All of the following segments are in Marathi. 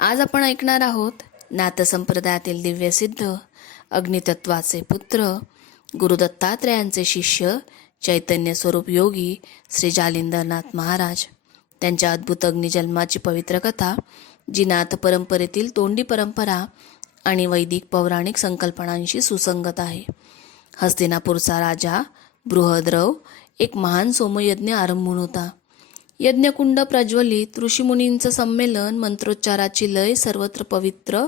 आज आपण ऐकणार आहोत नाथसंप्रदायातील दिव्यसिद्ध अग्नितत्वाचे पुत्र गुरुदत्तात्रयांचे शिष्य चैतन्य स्वरूप योगी श्री जालिंदरनाथ महाराज. त्यांच्या अद्भुत अग्निजन्माची पवित्र कथा जी नाथ परंपरेतील तोंडी परंपरा आणि वैदिक पौराणिक संकल्पनांशी सुसंगत आहे. हस्तिनापूरचा राजा बृहद्रव एक महान सोमयज्ञ आरंभून होता. यज्ञकुंड प्रज्वलित ऋषीमुनींचं संमेलन मंत्रोच्चाराची लय सर्वत्र पवित्र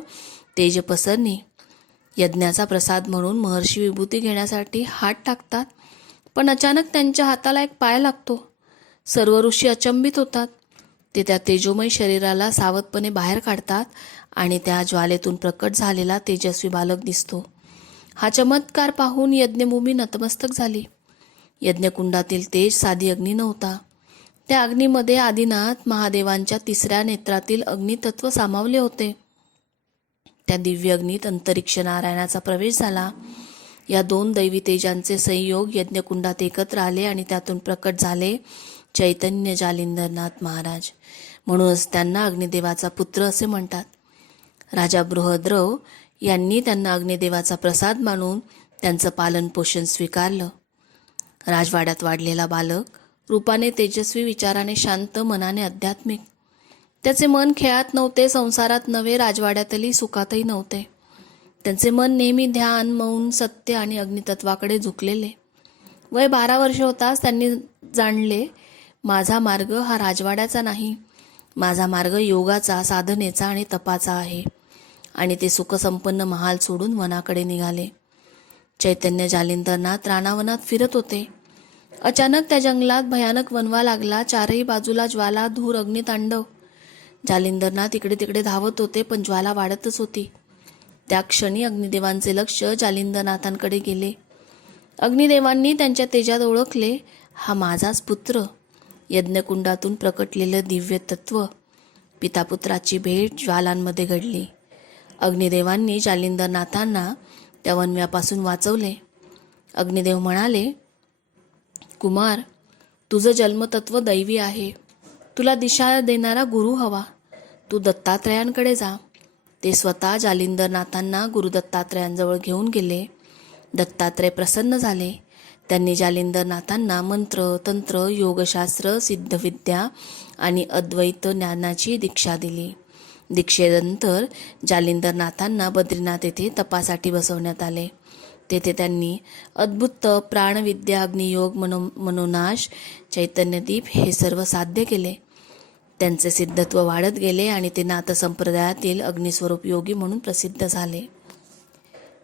तेज पसरणे यज्ञाचा प्रसाद म्हणून महर्षी विभूती घेण्यासाठी हात टाकतात पण अचानक त्यांच्या हाताला एक पाय लागतो. सर्व ऋषी अचंबित होतात. ते त्या तेजोमय शरीराला सावधपणे बाहेर काढतात आणि त्या ज्वालेतून प्रकट झालेला तेजस्वी बालक दिसतो. हा चमत्कार पाहून यज्ञभूमी नतमस्तक झाली. यज्ञकुंडातील तेज साधी अग्नी नव्हता. त्या अग्नीमध्ये आदिनाथ महादेवांच्या तिसऱ्या नेत्रातील अग्नितत्व सामावले होते. त्या दिव्य अग्नीत अंतरिक्ष नारायणाचा प्रवेश झाला. या दोन दैवी तेजांचे संयोग यज्ञकुंडात एकत्र आले आणि त्यातून प्रकट झाले चैतन्य जालिंदरनाथ महाराज. म्हणूनच त्यांना अग्निदेवाचा पुत्र असे म्हणतात. राजा बृहद्रव यांनी त्यांना अग्निदेवाचा प्रसाद मानून त्यांचं पालनपोषण स्वीकारलं. राजवाड्यात वाढलेला बालक रूपाने तेजस्वी विचाराने शांत मनाने आध्यात्मिक. त्याचे मन खेळात नव्हते संसारात नव्हे राजवाड्यातही सुखातही नव्हते. त्यांचे मन नेहमी ध्यान मौन सत्य आणि अग्नितत्वाकडे झुकलेले. वय बारा वर्ष होताच त्यांनी जाणले माझा मार्ग हा राजवाड्याचा नाही. माझा मार्ग योगाचा साधनेचा आणि तपाचा आहे. आणि ते सुखसंपन्न महाल सोडून वनाकडे निघाले. चैतन्य जालिंदरनाथ रानावनात फिरत होते. अचानक त्या जंगलात भयानक वनवा लागला. चारही बाजूला ज्वाला धूर अग्नितांडव जालिंदरनाथ इकडे तिकडे धावत होते पण ज्वाला वाढतच होती. त्या क्षणी अग्निदेवांचे लक्ष जालिंदरनाथांकडे गेले. अग्निदेवांनी त्यांच्या तेजात ओळखले हा माझाच पुत्र. यज्ञकुंडातून प्रकटलेलं दिव्य तत्व पितापुत्राची भेट ज्वालांमध्ये घडली. अग्निदेवांनी जालिंदरनाथांना त्या वनव्यापासून वाचवले. अग्निदेव म्हणाले कुमार तुझं जन्मतत्व दैवी आहे. तुला दिशा देणारा गुरु हवा. तू दत्तात्रयांकडे जा. ते स्वतः जालिंदरनाथांना गुरु दत्तात्रयांजवळ घेऊन गेले. दत्तात्रय प्रसन्न झाले. त्यांनी जालिंदरनाथांना मंत्र तंत्र योगशास्त्र सिद्धविद्या आणि अद्वैत ज्ञानाची दीक्षा दिली. दीक्षेनंतर जालिंदरनाथांना बद्रीनाथ येथे तपासाठी बसवण्यात आले. तेथे त्यांनी अद्भुत प्राणविद्या अग्नियोग मनो मनोनाश चैतन्यदीप हे सर्व साध्य केले. त्यांचे सिद्धत्व वाढत गेले आणि ते नाथ संप्रदायातील अग्निस्वरूप योगी म्हणून प्रसिद्ध झाले.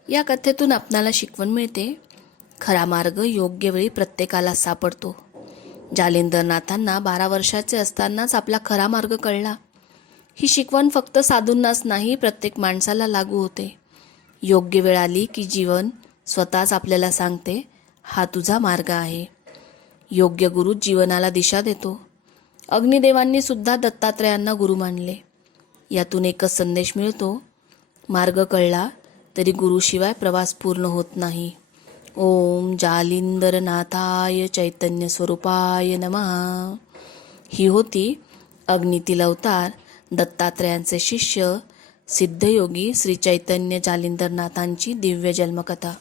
या कथेतून आपणाला शिकवण मिळते खरा मार्ग योग्य वेळी प्रत्येकाला सापडतो. जालिंदरनाथांना बारा वर्षाचे असतानाच आपला खरा मार्ग कळला. ही शिकवण फक्त साधूंनाच नाही प्रत्येक माणसाला लागू होते. योग्य वेळ आली की जीवन स्वतःच आपल्याला सांगते हा तुझा मार्ग आहे. योग्य गुरु जीवनाला दिशा देतो. अग्निदेवांनी सुद्धा दत्तात्रयांना गुरु मानले. यातून एकच संदेश मिळतो मार्ग कळला तरी गुरुशिवाय प्रवास पूर्ण होत नाही. ओम जालिंदरनाथाय चैतन्य स्वरूपाय नमः. ही होती अग्नीतील अवतार दत्तात्रयांचे शिष्य सिद्धयोगी श्री चैतन्य जालिंदरनाथांची दिव्य जन्मकथा.